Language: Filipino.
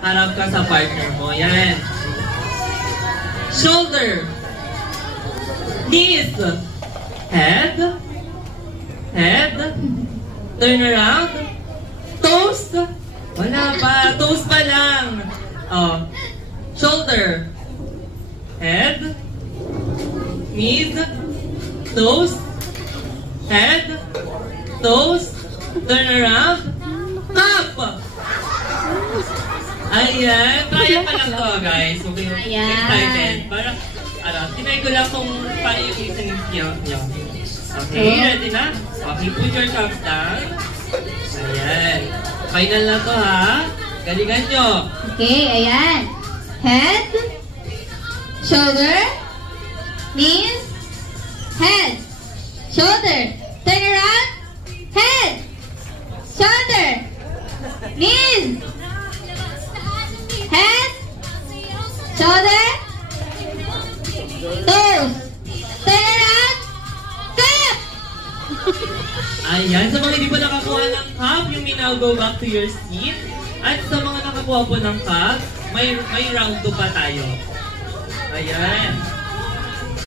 Harap ka sa partner mo. Yan. Shoulder. Knees. Head. Head. Turn around. Toes. Wala pa. Toes pa lang. Oh. Shoulder. Head. Knees. Toes. Head. Toes. Turn around. Cup. Ayan. Kaya pa lang to, guys. Okay. Excited. Para, tinay ko lang kung paano yung listening skills nyo. Okay, ready na? Okay, put your cups down. Ayan. Final na to, ha? Galingan nyo. Okay, ayan. Head. Shoulder. Knees. Head. Shoulder. Turn around. Head. Shoulder. Knees. Head. Shoulder. Toes. Turn around. Cup. Ayan. Sa mga hindi pa nakakuha ng cup, you may now go back to your seat. At sa mga nakakuha po ng cup, may round 2 pa tayo. Ayan.